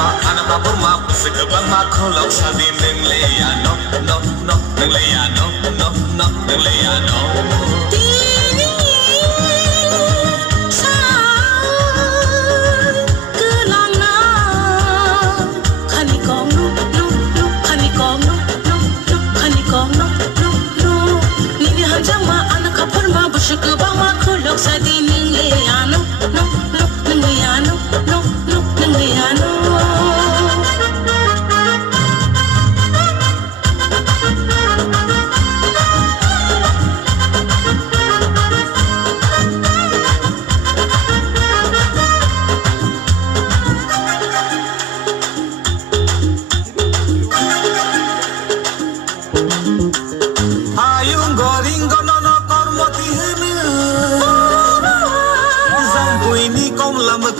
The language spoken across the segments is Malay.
ma anak kabur ma sekebang ma kolok sadi neng leya no neng leya no neng leya no.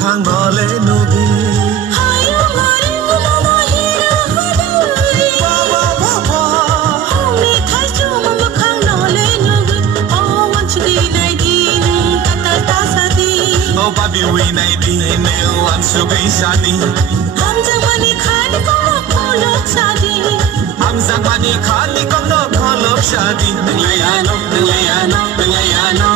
Khang ngõ lệ nụ bi hai ông ngồi ngủ nó hira hadali ba mi khai chu mà khang ngõ lệ nụ bi oh want to be này đi ta sa đi oh baby we này đi nếu want to be sa đi ham jang mani khani ko kolok sa đi ham jang mani khani ko kolok sa đi neng leya no neng leya no neng leya no.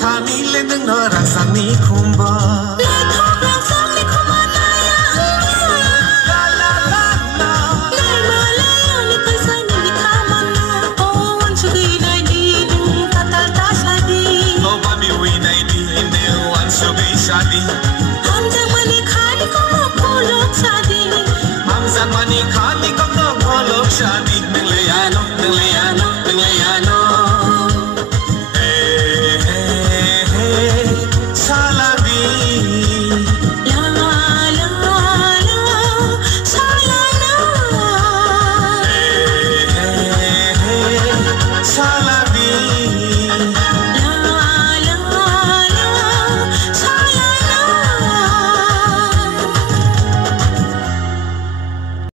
Khani lên đứng nở rạng sáng ní khung bờ lên thóc rạng sáng ní khung mơ nay la la la la ngày mơ lấy ní cây say ní khá man oh want to be này đi ta sa đi oh baby we này đi nếu want to be sa đi ham jang mani khani ko kolok sa đi ham jang mani khani ko kolok sa đi neng leya no neng leya